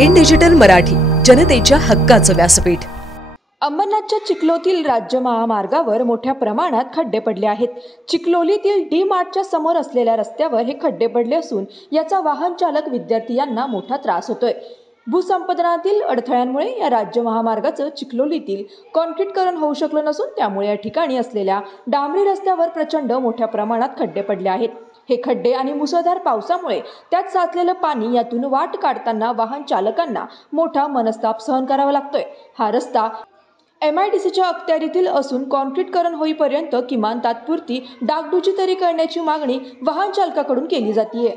In digital Marathi, जनतेच्या हक्काचं व्यासपीठ। अंबरनाथच्या चिखलोतील राज्य महामार्गावर मोठ्या प्रमाणात खड्डे पडले आहेत। चिखलोलीतील डी मार्टच्या समोर असलेल्या रस्त्यावर हे खड्डे पडले असून याचा वाहन चालक, विद्यार्थी यांना मोठा त्रास होतोय। भूसंपादनातील अडथळ्यांमुळे या राज्य महामार्गाचं चिखलोलीतील कॉन्क्रीटीकरण होऊ शकलं नसून त्यामुळे या ठिकाणी असलेल्या डांबरी रस्त्यावर प्रचंड मोठ्या प्रमाणात खड्डे पडले आहेत। हे खड्डे आणि मुसळधार पावसामुळे त्यात साचलेलं पाणी यातून वाट काढताना वाहन चालकांना मोठा मनस्ताप सहन करावा लागतोय। हा रस्ता MIDCच्या अखत्यारीतील असून कॉन्क्रीटीकरण होईपर्यंत किमान तात्पुरती डागडुजी तरी करण्याची मागणी वाहन चालकाकडून केली जाते।